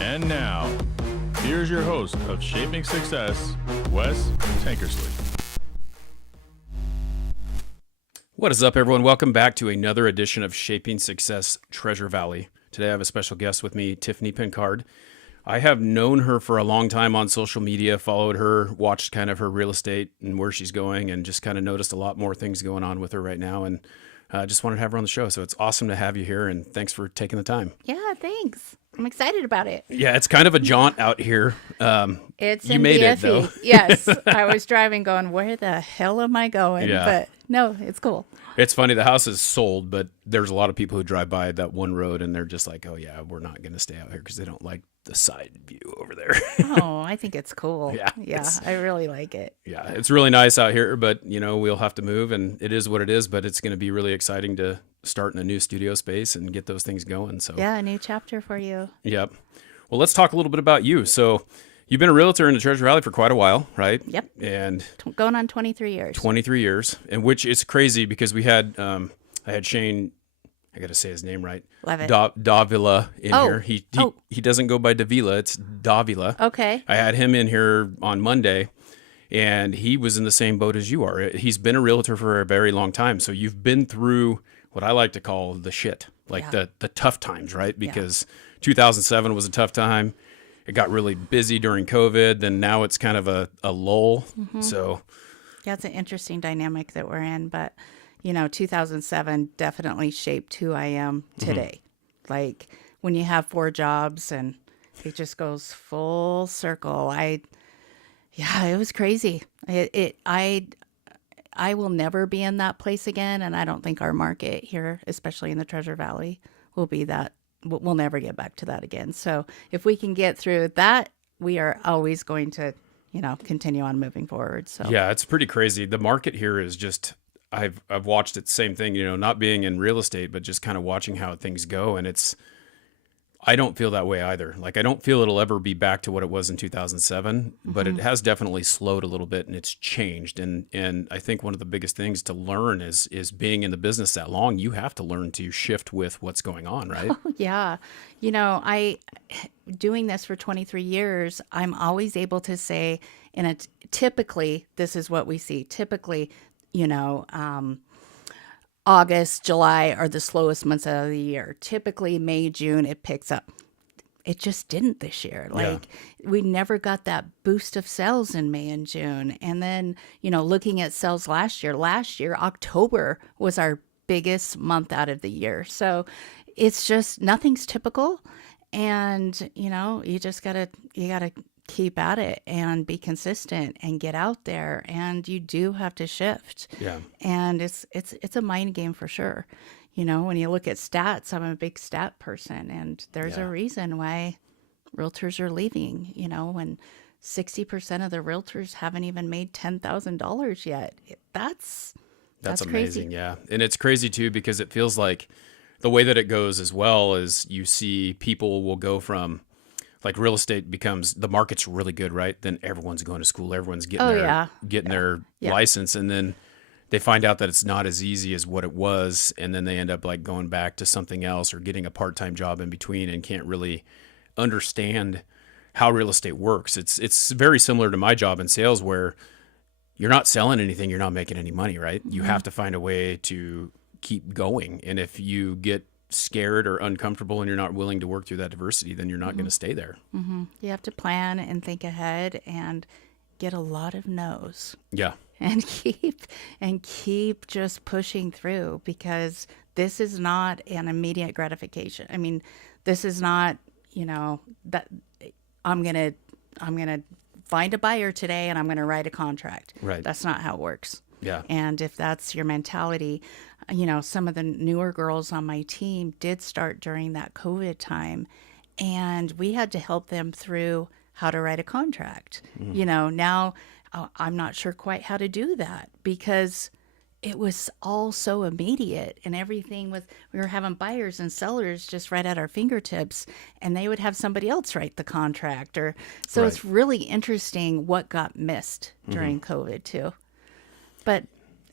And now, here's your host of Shaping Success, Wes Tankersley. What is up, everyone? Welcome back to another edition of Shaping Success Treasure Valley. Today I have a special guest with me, Tifni Pennecard. I have known her for a long time on social media, followed her, watched kind of her real estate and where she's going, and just kind of noticed a lot more things going on with her right now. And just wanted to have her on the show. So it's awesome to have you here, and thanks for taking the time. Yeah, thanks. I'm excited about it. Yeah, it's kind of a jaunt out here. It's you in made BFE. it, though. Yes, I was driving going, where the hell am I going? Yeah. But no, it's cool. It's funny, the house is sold, but there's a lot of people who drive by that one road, and they're just like, oh, yeah, we're not going to stay out here because they don't like the side view over there. Oh, I think it's cool. Yeah, I really like it. Yeah, it's really nice out here, but, you know, we'll have to move, and it is what it is, but it's going to be really exciting to start in a new studio space and get those things going. So Yeah, a new chapter for you. Yep. Well, let's talk a little bit about you. So you've been a realtor in the Treasure Valley for quite a while, right? Yep. And Going on 23 years. 23 years, and which is crazy because we had, I had Shane, I got to say his name right. Love it. Davila in Oh. here. He doesn't go by Davila, it's Davila. Okay. I had him in here on Monday, and he was in the same boat as you are. He's been a realtor for a very long time. So you've been through what I like to call the shit, like Yeah. the tough times, right? Because 2007 was a tough time. It got really busy during COVID. Then now it's kind of a lull. Mm-hmm. So Yeah, it's an interesting dynamic that we're in, but 2007 definitely shaped who I am today. Like when you have 4 jobs and it just goes full circle. It was crazy. I will never be in that place again, and I don't think our market here, especially in the Treasure Valley, will be that. We'll never get back to that again. So if we can get through that, we are always going to, continue on moving forward. So yeah, it's pretty crazy. The market here is just, I've watched it, same thing, not being in real estate, but just kind of watching how things go. And I don't feel that way either. Like, I don't feel it'll ever be back to what it was in 2007, but it has definitely slowed a little bit and it's changed. And I think one of the biggest things to learn is being in the business that long, you have to learn to shift with what's going on, right? yeah, doing this for 23 years, I'm always able to say, typically, this is what we see. Typically, August, July are the slowest months of the year. Typically, May, June, it picks up. It just didn't this year. We never got that boost of sales in May and June. And then, looking at sales last year, October was our biggest month out of the year. So it's just, nothing's typical. And, you just gotta keep at it and be consistent and get out there, and you do have to shift. Yeah. And it's a mind game for sure. When you look at stats, I'm a big stat person, and there's a reason why realtors are leaving, when 60% of the realtors haven't even made $10,000 yet. That's That's crazy. amazing. Yeah. And it's crazy too, because it feels like the way that it goes as well is you see people will go from, like, real estate becomes, the market's really good, right? Then everyone's going to school, everyone's getting their license, and then they find out that it's not as easy as what it was, and then they end up like going back to something else or getting a part-time job in between and can't really understand how real estate works. It's very similar to my job in sales, where you're not selling anything, you're not making any money, right? You have to find a way to keep going, and if you get scared or uncomfortable and you're not willing to work through that adversity, then you're not going to stay there. You have to plan and think ahead and get a lot of no's. Yeah. And keep just pushing through, because this is not an immediate gratification. I mean, this is not, that I'm going to find a buyer today and I'm going to write a contract. Right. That's not how it works. Yeah. And if that's your mentality, some of the newer girls on my team did start during that COVID time, and we had to help them through how to write a contract. Now I'm not sure quite how to do that, because it was all so immediate, and everything we were having buyers and sellers just right at our fingertips, and they would have somebody else write the contract. So it's really interesting what got missed during COVID too. But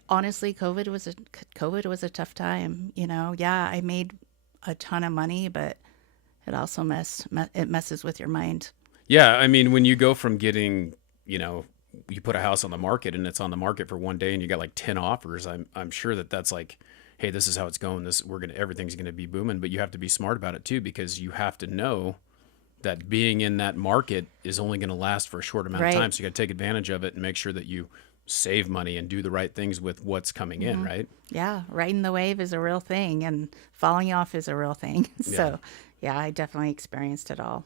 honestly, COVID was a tough time. I made a ton of money, but it also it messes with your mind. Yeah, I mean, when you go from getting, you put a house on the market and it's on the market for one day and you got like 10 offers, I'm sure that's like, hey, this is how it's going. Everything's gonna be booming, but you have to be smart about it too, because you have to know that being in that market is only going to last for a short amount of time. Right. So you got to take advantage of it and make sure that you save money and do the right things with what's coming in, right? Yeah, riding the wave is a real thing, and falling off is a real thing. So, yeah, I definitely experienced it all.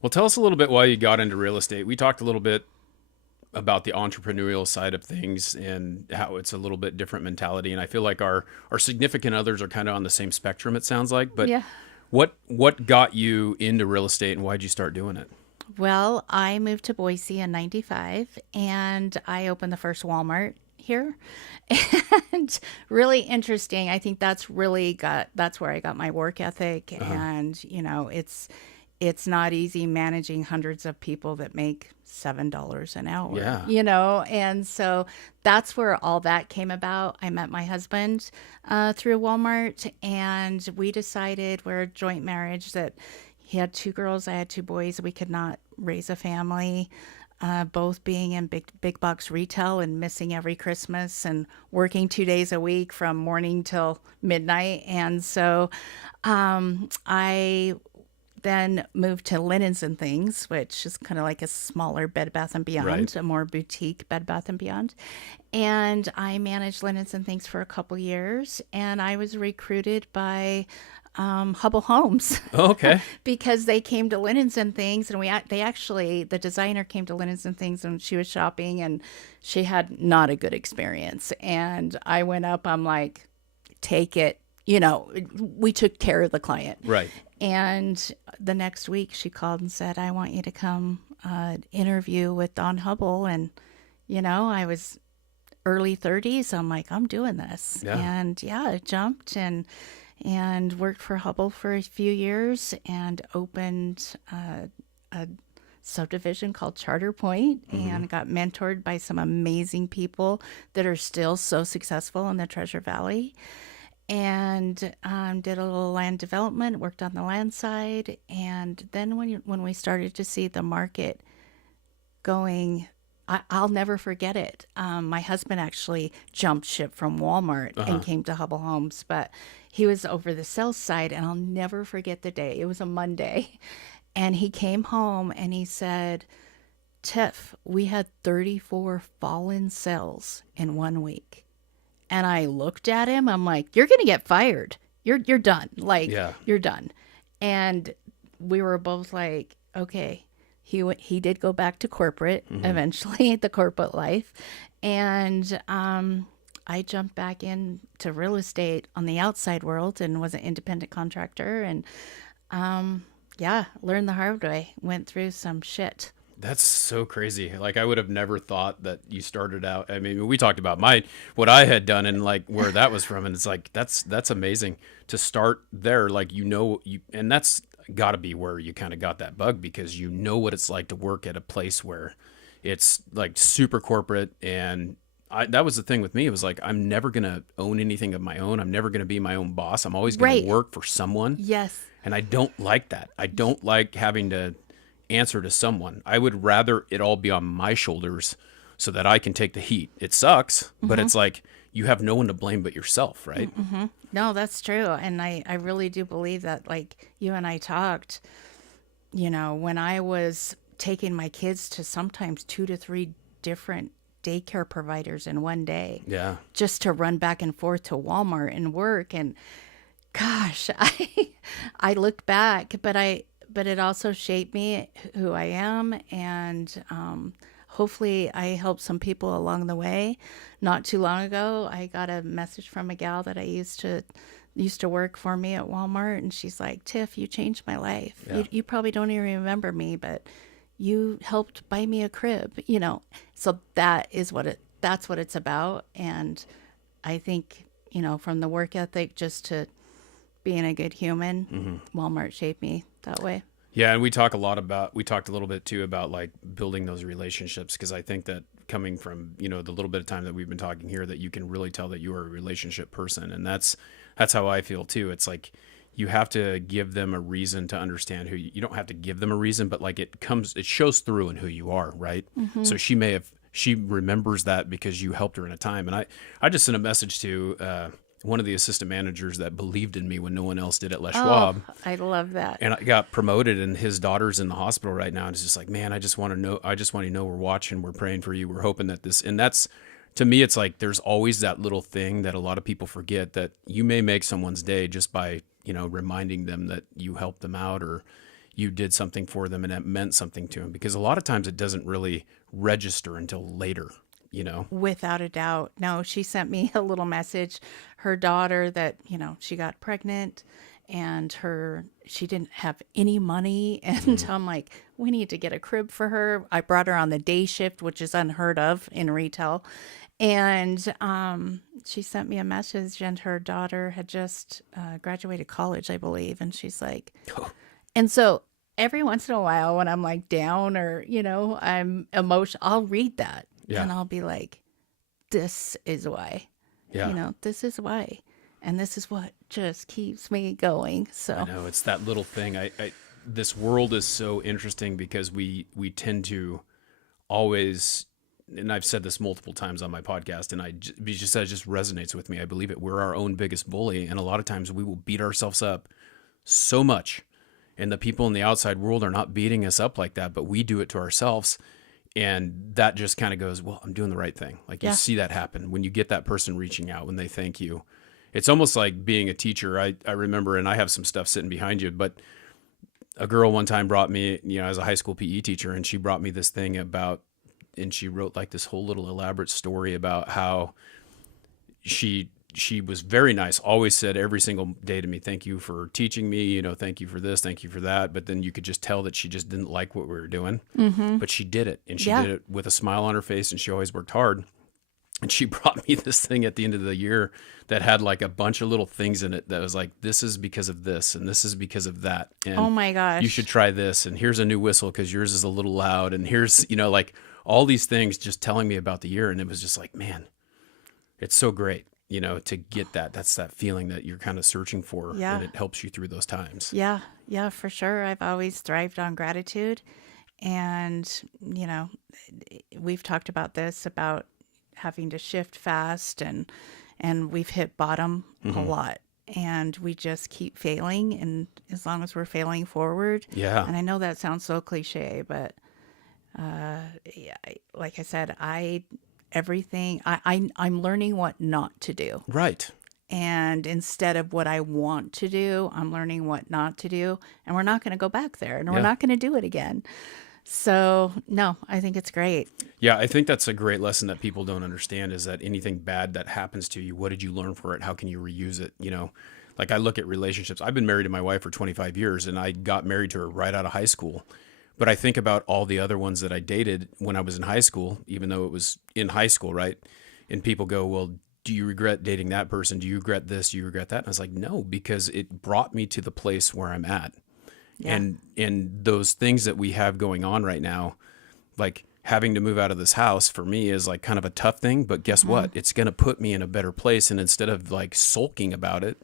Well, tell us a little bit why you got into real estate. We talked a little bit about the entrepreneurial side of things and how it's a little bit different mentality. And I feel like our significant others are kind of on the same spectrum, it sounds like. But Yeah. what got you into real estate and why'd you start doing it? Well, I moved to Boise in 95 and I opened the first Walmart here. And really interesting. I think that's where I got my work ethic. And, it's not easy managing hundreds of people that make $7 an hour, and so that's where all that came about. I met my husband through Walmart, and we decided, we're a joint marriage, that he had 2 girls, I had 2 boys. We could not raise a family, both being in big box retail and missing every Christmas and working 2 days a week from morning till midnight. And so I then moved to Linens and Things, which is kind of like a smaller Bed Bath & Beyond, Right. a more boutique Bed Bath & Beyond. And I managed Linens and Things for a couple years, and I was recruited by Hubble Homes. Oh, okay. Because they came to Linens and Things, and the designer came to Linens and Things, and she was shopping, and she had not a good experience. And I went up, I'm like, take it. We took care of the client. Right. And the next week she called and said, I want you to come interview with Don Hubble. And, I was early 30s. I'm like, I'm doing this. Yeah. And I jumped and worked for Hubble for a few years and opened a subdivision called Charter Point, and got mentored by some amazing people that are still so successful in the Treasure Valley. And did a little land development, worked on the land side. And then when we started to see the market going, I'll never forget it. My husband actually jumped ship from Walmart and came to Hubble Homes, but he was over the sales side, and I'll never forget the day. It was a Monday. And he came home and he said, Tiff, we had 34 fallen sales in 1 week. And I looked at him. I'm like, you're going to get fired. You're done. Like, you're done. And we were both like, okay. He did go back to corporate eventually, the corporate life. And I jumped back into real estate on the outside world and was an independent contractor. And learned the hard way. Went through some shit. That's so crazy. Like, I would have never thought that you started out. I mean, we talked about what I had done and like where that was from. And it's like, that's amazing to start there. Like, and that's got to be where you kind of got that bug, because you know what it's like to work at a place where it's like super corporate. And that was the thing with me. It was like, I'm never going to own anything of my own. I'm never going to be my own boss. I'm always going to work for someone. Yes. And I don't like that. I don't like having to answer to someone. I would rather it all be on my shoulders so that I can take the heat. It sucks, but it's like you have no one to blame but yourself, right? No, that's true. And I really do believe that. Like, you and I talked, when I was taking my kids to sometimes 2 to 3 different daycare providers in one day. Yeah. Just to run back and forth to Walmart and work. And gosh, I look back, but it also shaped me, who I am, and hopefully I helped some people along the way. Not too long ago, I got a message from a gal that I used to work for me at Walmart, and she's like, Tiff, you changed my life. Yeah. You probably don't even remember me, but you helped buy me a crib, So that's what it's about. And I think, from the work ethic just to being a good human, Walmart shaped me that way. Yeah, and we talked a little bit too about like building those relationships, because I think that coming from, the little bit of time that we've been talking here, that you can really tell that you are a relationship person. And that's how I feel too. It's like you have to give them a reason to understand who you don't have to give them a reason, but like it shows through in who you are, right? So she remembers that because you helped her in a time. And I just sent a message to one of the assistant managers that believed in me when no one else did at Les Schwab. I love that. And I got promoted, and his daughter's in the hospital right now. And it's just like, man, I just want you to know we're watching, we're praying for you, we're hoping that this, and that's, to me, it's like there's always that little thing that a lot of people forget, that you may make someone's day just by, reminding them that you helped them out or you did something for them and it meant something to them. Because a lot of times it doesn't really register until later, Without a doubt. No, she sent me a little message. Her daughter that, she got pregnant and she didn't have any money. And I'm like, we need to get a crib for her. I brought her on the day shift, which is unheard of in retail. And she sent me a message, and her daughter had just graduated college, I believe. And she's like, and so every once in a while when I'm like down or, I'm emotional, I'll read that. Yeah. And I'll be like, this is why. Yeah. This is why. And this is what just keeps me going. So I know it's that little thing. This world is so interesting because we tend to always, and I've said this multiple times on my podcast, and it just resonates with me. I believe it. We're our own biggest bully. And a lot of times we will beat ourselves up so much. And the people in the outside world are not beating us up like that, but we do it to ourselves. And that just kind of goes, well, I'm doing the right thing. Like you see that happen when you get that person reaching out, when they thank you. It's almost like being a teacher. I remember, and I have some stuff sitting behind you, but a girl one time brought me, as a high school PE teacher, and she brought me this thing about, and she wrote like this whole little elaborate story about how she was very nice, always said every single day to me, thank you for teaching me, thank you for this, thank you for that. But then you could just tell that she just didn't like what we were doing, but she did it. And she did it with a smile on her face, and she always worked hard. And she brought me this thing at the end of the year that had like a bunch of little things in it that was like, this is because of this, and this is because of that. And oh my gosh, you should try this. And here's a new whistle because yours is a little loud. And here's, like all these things just telling me about the year. And it was just like, man, it's so great. To get that's that feeling that you're kind of searching for, and it helps you through those times. Yeah, for sure. I've always thrived on gratitude. And, we've talked about this, about having to shift fast, and we've hit bottom a lot. And we just keep failing. And as long as we're failing forward. Yeah. And I know that sounds so cliche, but like I said, I'm learning what not to do. Right. And instead of what I want to do, I'm learning what not to do. And we're not going to go back there, and we're not going to do it again. So no, I think it's great. Yeah. I think that's a great lesson that people don't understand, is that anything bad that happens to you, what did you learn for it? How can you reuse it? Like I look at relationships. I've been married to my wife for 25 years, and I got married to her right out of high school. But I think about all the other ones that I dated when I was in high school, even though it was in high school, right? And people go, well, do you regret dating that person? Do you regret this? Do you regret that? And I was like, no, because it brought me to the place where I'm at. Yeah. And those things that we have going on right now, like having to move out of this house for me is like kind of a tough thing. But guess what? It's going to put me in a better place. And instead of like sulking about it,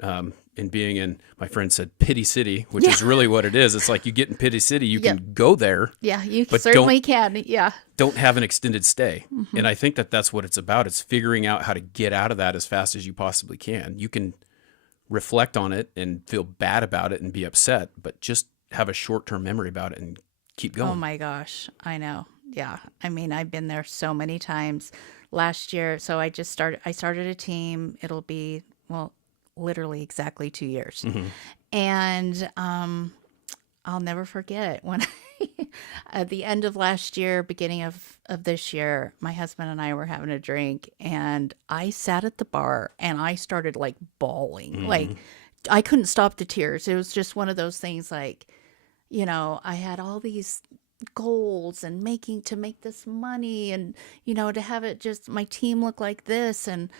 and being in, my friend said, Pity City, which is really what it is. It's like you get in Pity City, you can go there. Yeah, you certainly can. Yeah. Don't have an extended stay. And I think that that's what it's about. It's figuring out how to get out of that as fast as you possibly can. You can reflect on it and feel bad about it and be upset, but just have a short-term memory about it and keep going. Oh my gosh, I know. Yeah. I mean, I've been there so many times. Last year, so I started a team. It'll be, literally exactly 2 years. And I'll never forget when at the end of last year, beginning of this year, my husband and I were having a drink, and I sat at the bar and I started like bawling. Like I couldn't stop the tears. It was just one of those things, like, I had all these goals and to make this money, and to have it just my team look like this, and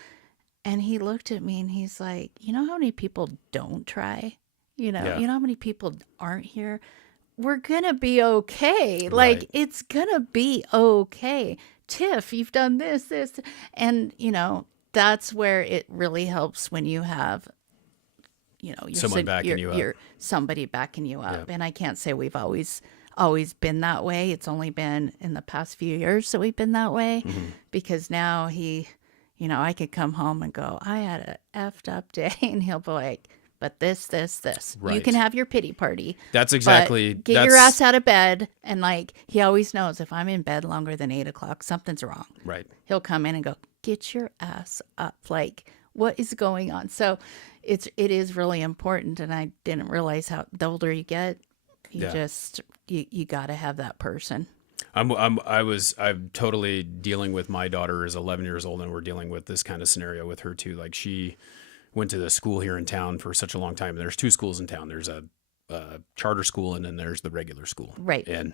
he looked at me and he's like, how many people don't try? You know how many people aren't here? We're going to be okay. Like, it's going to be okay. Tiff, you've done this. And, that's where it really helps when you have you're Someone backing you up. You're somebody backing you up. Yeah. And I can't say we've always been that way. It's only been in the past few years that we've been that way, because now I could come home and go, I had a effed up day, and he'll be like, but this. You Right. can have your pity party. That's exactly. But get your ass out of bed. And like, he always knows if I'm in bed longer than 8 o'clock, something's wrong. Right. He'll come in and go, get your ass up. Like, what is going on? So it is really important. And I didn't realize how the older you get, you got to have that person. I'm totally dealing with my daughter is 11 years old, and we're dealing with this kind of scenario with her too. Like, she went to the school here in town for such a long time. There's two schools in town. There's a charter school, and then there's the regular school. Right. And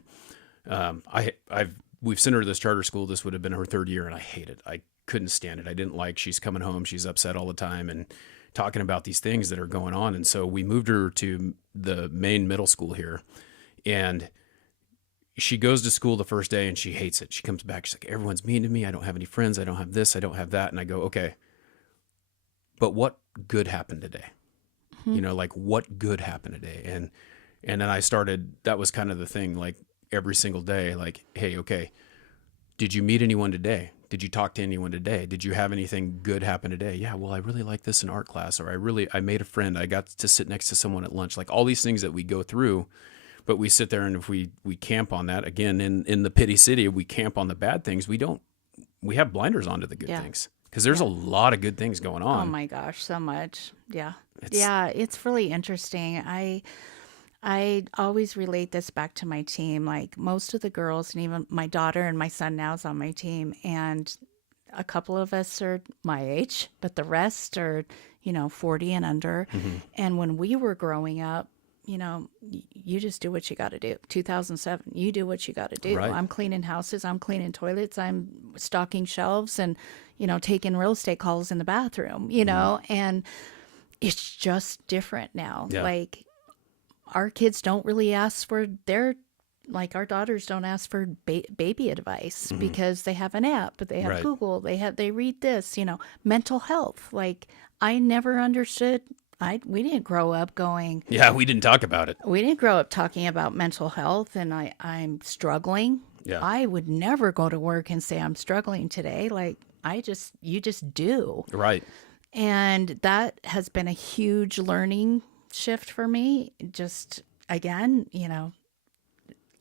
we've sent her to this charter school. This would have been her third year, and I hate it. I couldn't stand it. I didn't like, she's coming home, she's upset all the time and talking about these things that are going on. And so we moved her to the main middle school here, and she goes to school the first day and she hates it. She comes back, she's like, everyone's mean to me. I don't have any friends. I don't have this. I don't have that. And I go, okay, but what good happened today? Like, what good happened today? And then I started, that was kind of the thing, like every single day, like, hey, okay, did you meet anyone today? Did you talk to anyone today? Did you have anything good happen today? Yeah, well, I really like this in art class, or I made a friend. I got to sit next to someone at lunch. Like, all these things that we go through, but we sit there, and if we camp on that, again, in the pity city, we camp on the bad things. We have blinders onto the good things, because there's a lot of good things going on. Oh my gosh, so much. Yeah. It's really interesting. I always relate this back to my team. Like, most of the girls, and even my daughter and my son now is on my team, and a couple of us are my age, but the rest are, 40 and under. And when we were growing up, you just do what you got to do. 2007, you do what you got to do. Right. I'm cleaning houses, I'm cleaning toilets, I'm stocking shelves, and, taking real estate calls in the bathroom, and it's just different now. Yeah. Like, our kids don't really ask for our daughters don't ask for baby advice, because they have an app, but they have Right. Google, they read this, mental health. Like, I never understood. We didn't grow up going. Yeah, we didn't talk about it. We didn't grow up talking about mental health, and I'm struggling. Yeah. I would never go to work and say I'm struggling today. Like, you just do. Right. And that has been a huge learning shift for me. Just, again,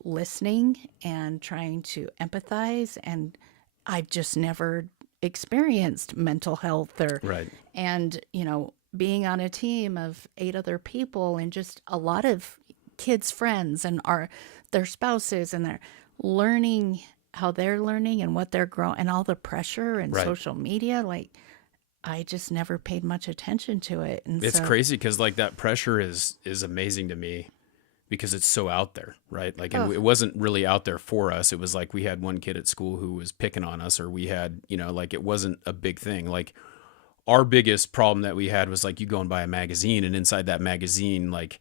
listening and trying to empathize. And I've just never experienced mental health Right. and, being on a team of 8 other people, and just a lot of kids' friends and their spouses, and they're learning how they're learning and what they're growing, and all the pressure and Right. social media. Like, I just never paid much attention to it. And It's so, crazy, because like that pressure is amazing to me, because it's so out there, right? Like, and it wasn't really out there for us. It was like, we had one kid at school who was picking on us, or we had, like, it wasn't a big thing. Like, our biggest problem that we had was, like, you go and buy a magazine, and inside that magazine, like,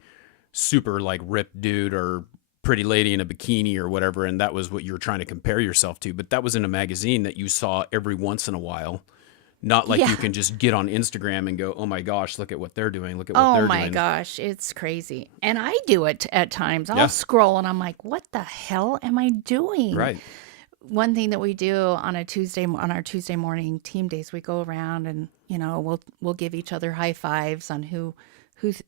super like ripped dude or pretty lady in a bikini or whatever, and that was what you were trying to compare yourself to. But that was in a magazine that you saw every once in a while. Not like you can just get on Instagram and go, oh my gosh, look at what they're doing. Look at what they're doing. Oh my gosh, it's crazy. And I do it at times. I'll scroll and I'm like, what the hell am I doing? Right. One thing that we do on our Tuesday morning team days, we go around and, we'll give each other high fives on who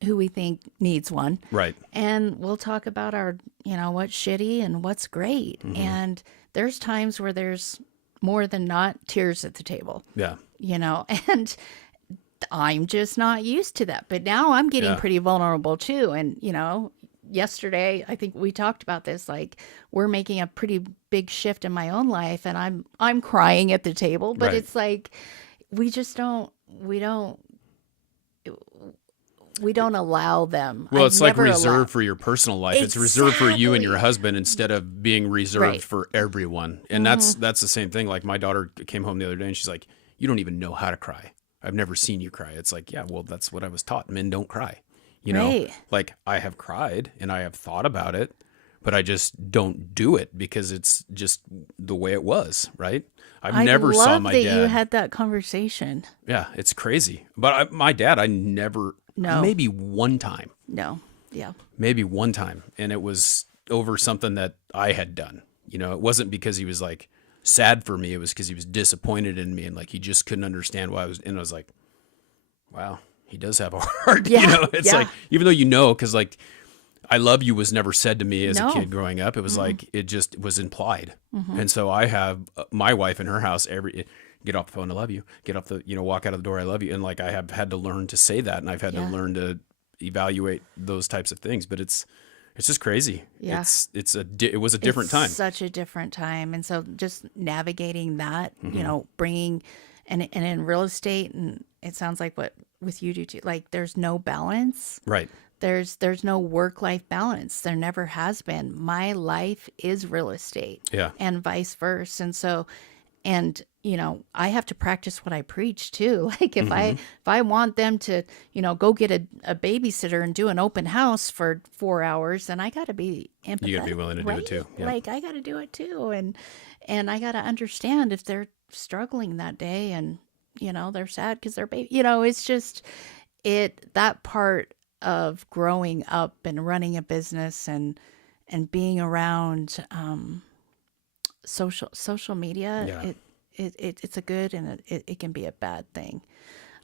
we think needs one. Right. And we'll talk about our, what's shitty and what's great. And there's times where there's more than not tears at the table. Yeah. And I'm just not used to that. But now I'm getting pretty vulnerable too. And, yesterday, I think we talked about this, like, we're making a pretty big shift in my own life, and I'm crying at the table, but it's like, we don't allow them. Well, it's like never reserved for your personal life. It's reserved for you and your husband, instead of being reserved for everyone. And that's the same thing. Like, my daughter came home the other day and she's like, you don't even know how to cry. I've never seen you cry. It's like, yeah, well, that's what I was taught. Men don't cry. Like, I have cried and I have thought about it, but I just don't do it, because it's just the way it was, right? I never saw my dad. I love that you had that conversation. Yeah, it's crazy. But my dad, I never No. maybe one time. No. Yeah. Maybe one time. And it was over something that I had done. You know, it wasn't because he was like sad for me. It was because he was disappointed in me and like he just couldn't understand why I was. And I was like, wow, he does have a heart. Yeah, You know, it's yeah. like, even though, you know, because like, I love you was never said to me as No. a kid growing up. It was like, it just was implied. And so I have my wife in her house get off the phone, I love you. Get off the, walk out of the door, I love you. And like, I have had to learn to say that. And I've had to Yeah. learn to evaluate those types of things. But it's just crazy. Yeah. It was a different time. Such a different time. And so just navigating that, Mm-hmm. bringing, and in real estate, and it sounds like what with you do too, like there's no balance. Right. There's no work-life balance. There never has been. My life is real estate. Yeah. And vice versa. And so, I have to practice what I preach too. Like if I want them to, go get a babysitter and do an open house for 4 hours, then I got to be empathetic. You got to be willing to do it too. Yeah. Like I got to do it too. And I got to understand if they're struggling that day and, they're sad because they're baby, it's just that part of growing up and running a business and being around social media. Yeah. It's a good and it can be a bad thing.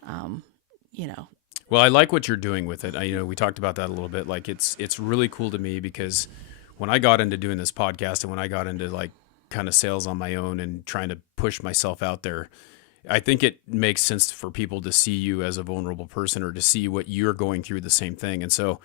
Well, I like what you're doing with it. We talked about that a little bit. Like it's really cool to me because when I got into doing this podcast and when I got into like kind of sales on my own and trying to push myself out there, I think it makes sense for people to see you as a vulnerable person or to see what you're going through the same thing. And so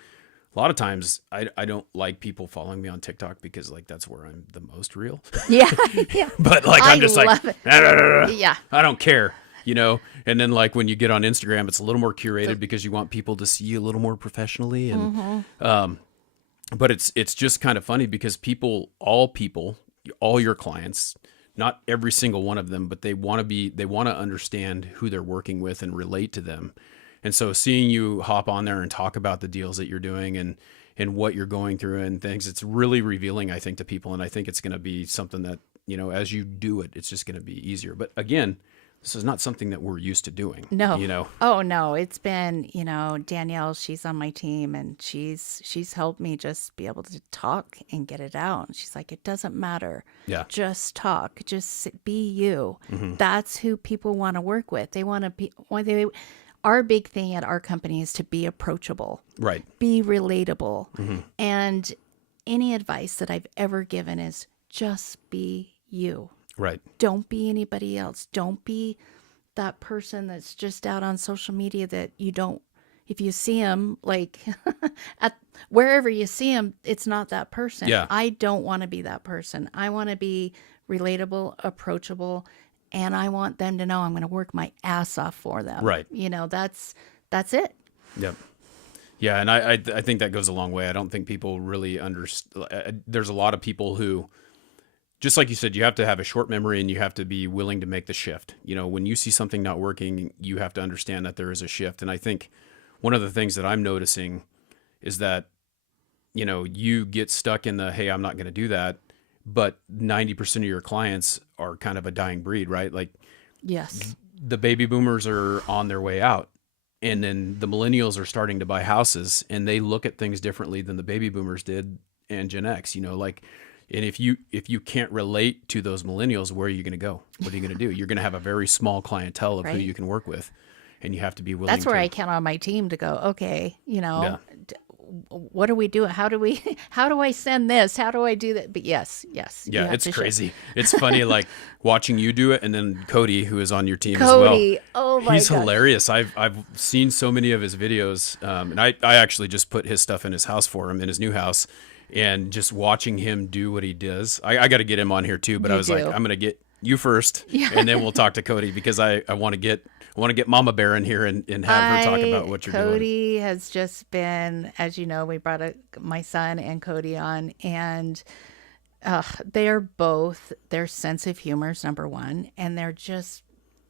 a lot of times I don't like people following me on TikTok because like that's where I'm the most real. Yeah. Yeah. But like I'm just like, Yeah. I don't care, And then like when you get on Instagram, it's a little more curated because you want people to see you a little more professionally. And but it's just kind of funny because all your clients, not every single one of them, but they want to understand who they're working with and relate to them. And so seeing you hop on there and talk about the deals that you're doing and what you're going through and things, it's really revealing, I think, to people. And I think it's going to be something that, as you do it, it's just going to be easier. But again, this is not something that we're used to doing. No. Oh no, it's been, Danielle, she's on my team and she's helped me just be able to talk and get it out. And she's like, it doesn't matter. Yeah. Just talk, just be you. That's who people want to work with. They want to be, our big thing at our company is to be approachable. Right. Be relatable. And any advice that I've ever given is just be you. Right. Don't be anybody else. Don't be that person that's just out on social media that you don't, if you see them, like at wherever you see them, it's not that person. Yeah. I don't want to be that person. I want to be relatable, approachable, and I want them to know I'm going to work my ass off for them. Right. That's it. Yep. Yeah. And I think that goes a long way. I don't think people really understand. There's a lot of people who, just like you said, you have to have a short memory and you have to be willing to make the shift. When you see something not working, you have to understand that there is a shift. And I think one of the things that I'm noticing is that, you get stuck in the, hey, I'm not going to do that. But 90% of your clients are kind of a dying breed, right? Like, Yes. the baby boomers are on their way out. And then the millennials are starting to buy houses and they look at things differently than the baby boomers did and Gen X, and if you can't relate to those millennials, where are you going to go? What are you going to do? You're going to have a very small clientele of who Right. you can work with, and you have to be willing. That's where to, I count on my team to go, okay, Yeah. what are we doing? How do I send this? How do I do that? But yes. you Yeah, have it's to crazy. It's funny, like watching you do it, and then Cody, who is on your team Cody, as oh well. my He's gosh. hilarious. I've seen so many of his videos, and I actually just put his stuff in his house for him in his new house. And just watching him do what he does, I got to get him on here too. But I was like, I'm going to get you first, and then we'll talk to Cody because I want to get Mama Bear in here and have her talk about what you're doing. Cody has just been, as you know, we brought my son and Cody on, and they're both, their sense of humor is number one, and they're just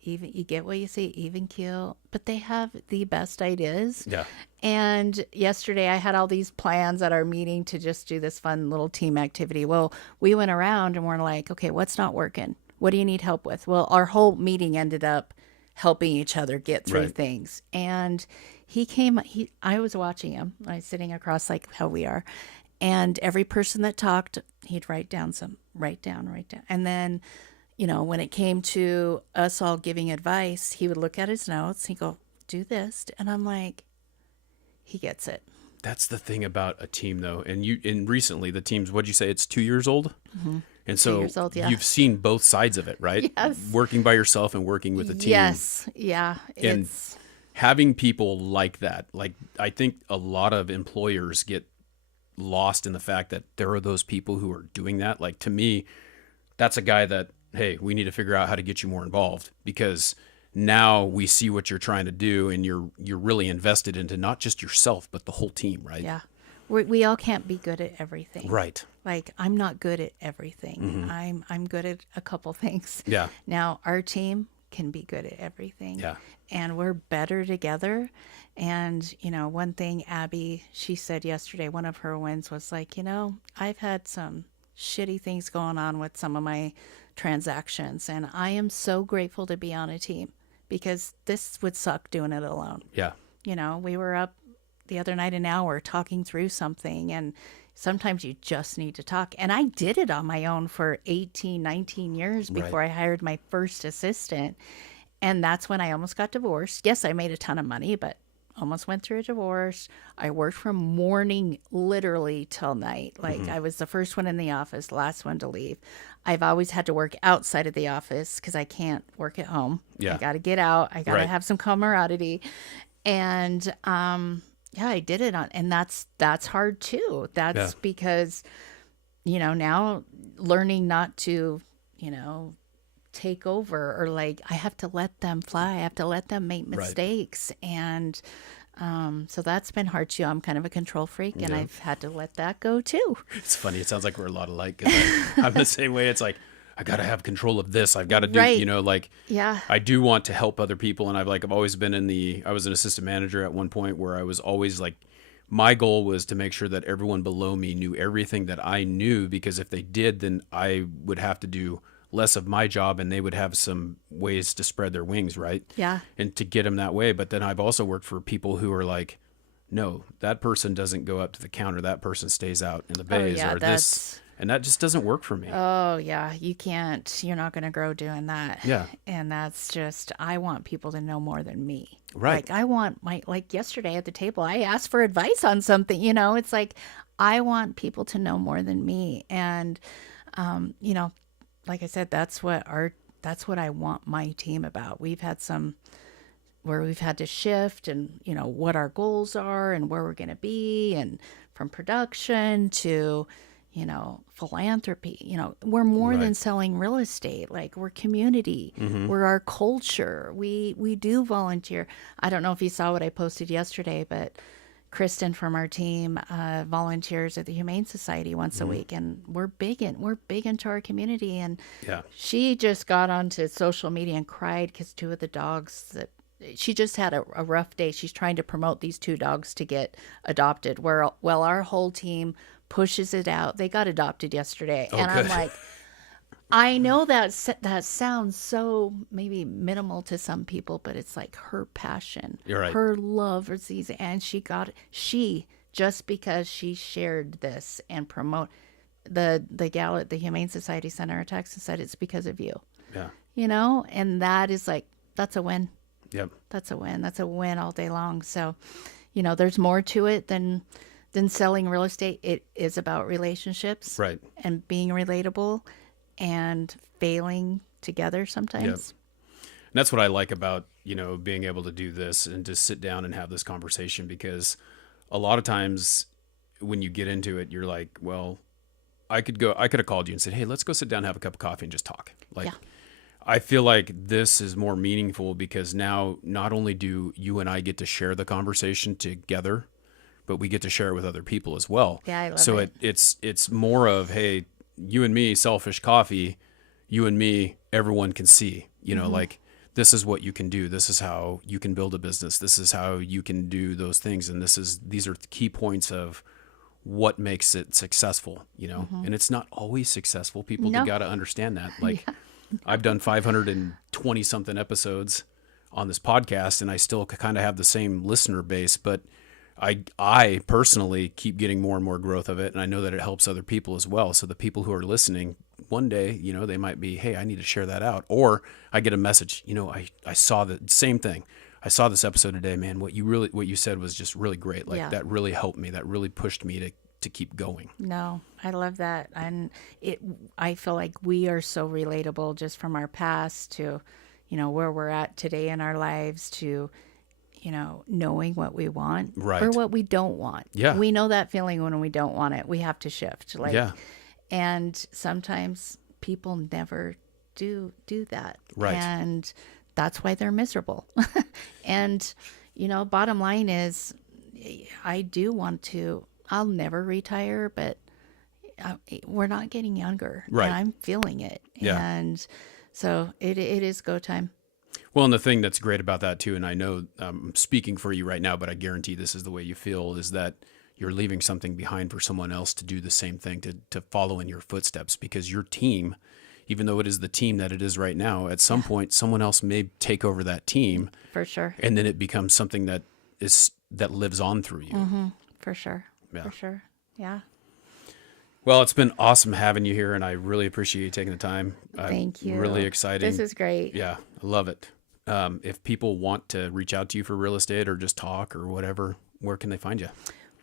even, you get what you say, even keel, but they have the best ideas. Yeah. And yesterday I had all these plans at our meeting to just do this fun little team activity. Well, we went around and we're like, okay, what's not working? What do you need help with? Well, our whole meeting ended up helping each other get through Right. things. And I was watching him. I was sitting across like how we are. And every person that talked, he'd write down. And then, when it came to us all giving advice, he would look at his notes. He'd go, do this. And I'm like, he gets it. That's the thing about a team, though. And recently, the team's, what'd you say? It's 2 years old? Mm-hmm. And so 2 years old, yeah. you've seen both sides of it, right? Yes. Working by yourself and working with a team. Yes. Yeah. And having people like that, like I think a lot of employers get lost in the fact that there are those people who are doing that. Like to me, that's a guy that, hey, we need to figure out how to get you more involved, because now we see what you're trying to do, and you're really invested into not just yourself, but the whole team, right? Yeah. We all can't be good at everything. Right. Like I'm not good at everything. Mm-hmm. I'm good at a couple things. Yeah. Now our team can be good at everything. Yeah. And we're better together. And, one thing Abby, she said yesterday, one of her wins was like, I've had some shitty things going on with some of my transactions. And I am so grateful to be on a team, because this would suck doing it alone. Yeah. We were up the other night an hour talking through something, and sometimes you just need to talk. And I did it on my own for 18, 19 years before I hired my first assistant. And that's when I almost got divorced. Yes, I made a ton of money, but almost went through a divorce. I worked from morning literally till night. Like I was the first one in the office, last one to leave. I've always had to work outside of the office because I can't work at home. Yeah. I got to get out. I got to Right. have some camaraderie. And yeah, I did it and that's hard too. That's because, now learning not to, take over, or like I have to let them fly. I have to let them make mistakes. And so that's been hard too. I'm kind of a control freak, and I've had to let that go too. It's funny. It sounds like we're a lot alike. 'Cause I'm the same way. It's like, I got to have control of this. I've got to do, Yeah. I do want to help other people. And I've always been I was an assistant manager at one point where I was always like, my goal was to make sure that everyone below me knew everything that I knew, because if they did, then I would have to do less of my job and they would have some ways to spread their wings, right? Yeah. And to get them that way. But then I've also worked for people who are like, no, that person doesn't go up to the counter. That person stays out in the bays or this. And that just doesn't work for me. Oh, yeah. You can't. You're not going to grow doing that. Yeah. And that's just, I want people to know more than me. Right. Like, I want like yesterday at the table, I asked for advice on something, it's like, I want people to know more than me. And, like I said, that's what I want my team about. We've had some where we've had to shift and, what our goals are and where we're going to be, and from production to, philanthropy. We're more than selling real estate. Like, we're community. We're our culture. We do volunteer. I don't know if you saw what I posted yesterday, but Kristen from our team volunteers at the Humane Society once a week, and we're big into our community. And she just got onto social media and cried because two of the dogs that she just had a rough day. She's trying to promote these two dogs to get adopted. Well, our whole team pushes it out. They got adopted yesterday, and I'm like, I know that sounds so maybe minimal to some people, but it's like her passion, You're right. her love for these, and she just because she shared this and promote the gal at the Humane Society Center of Texas said it's because of you. Yeah. And that is like, that's a win. Yep. That's a win. That's a win all day long. So, there's more to it than selling real estate. It is about relationships, Right. and being relatable and failing together sometimes. Yep. And that's what I like about, being able to do this and to sit down and have this conversation, because a lot of times when you get into it, you're like, well, I could have called you and said, hey, let's go sit down and have a cup of coffee and just talk. Like, I feel like this is more meaningful because now not only do you and I get to share the conversation together, but we get to share it with other people as well. Yeah, I love so it. It's more of, hey, you and me, selfish coffee, you and me, everyone can see, like, this is what you can do. This is how you can build a business. This is how you can do those things. And these are the key points of what makes it successful, and it's not always successful. People No. got to understand that. Like, I've done 520 something episodes on this podcast, and I still kind of have the same listener base, but I personally keep getting more and more growth of it, and I know that it helps other people as well. So the people who are listening, one day, you know, they might be, hey, I need to share that out. Or I get a message, you know, I saw the same thing. I saw this episode today, man. What you said was just really great. Like that really helped me. That really pushed me to keep going. No, I love that. And I feel like we are so relatable just from our past to, you know, where we're at today in our lives to, you know, knowing what we want or what we don't want. Yeah. We know that feeling when we don't want it. We have to shift. And sometimes people never do that. Right. And that's why they're miserable. And, you know, bottom line is I do want to, I'll never retire, but we're not getting younger. Right. And I'm feeling it. Yeah. And so it is go time. Well, and the thing that's great about that too, and I know I'm speaking for you right now, but I guarantee this is the way you feel, is that you're leaving something behind for someone else to do the same thing, to follow in your footsteps, because your team, even though it is the team that it is right now, at some point, someone else may take over that team. For sure. And then it becomes something that lives on through you. Mm-hmm. For sure. Yeah. For sure. Yeah. Well, it's been awesome having you here, and I really appreciate you taking the time. Thank you. Really exciting. This is great. Yeah, I love it. If people want to reach out to you for real estate or just talk or whatever, where can they find you?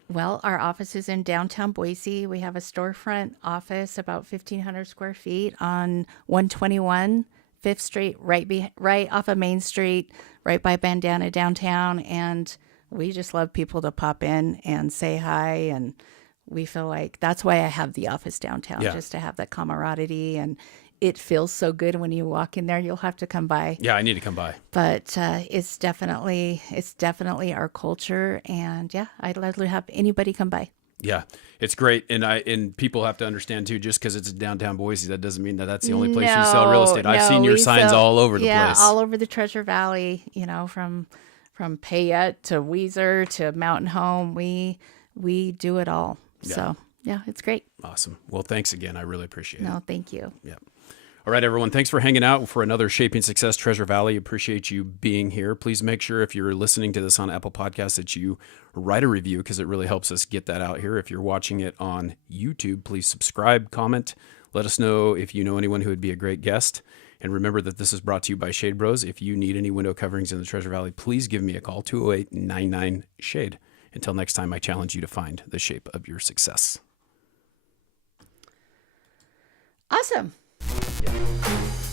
Well, our office is in downtown Boise. We have a storefront office, about 1,500 square feet on 121 5th Street, right off of Main Street, right by Bandana downtown. And we just love people to pop in and say hi. And we feel like that's why I have the office downtown, just to have that camaraderie. And it feels so good when you walk in there. You'll have to come by. Yeah, I need to come by. But it's definitely our culture, and yeah, I'd love to have anybody come by. Yeah, it's great, and people have to understand too. Just because it's downtown Boise, that doesn't mean that that's the only place you sell real estate. I've seen your signs all over the place. Yeah, all over the Treasure Valley. You know, from Payette to Weiser to Mountain Home, we do it all. Yeah. So yeah, it's great. Awesome. Well, thanks again. I really appreciate it. No, thank you. Yeah. All right, everyone. Thanks for hanging out for another Shaping Success Treasure Valley. Appreciate you being here. Please make sure if you're listening to this on Apple Podcasts that you write a review, because it really helps us get that out here. If you're watching it on YouTube, please subscribe, comment. Let us know if you know anyone who would be a great guest. And remember that this is brought to you by Shade Bros. If you need any window coverings in the Treasure Valley, please give me a call, 208-99-SHADE. Until next time, I challenge you to find the shape of your success. Awesome. Yeah.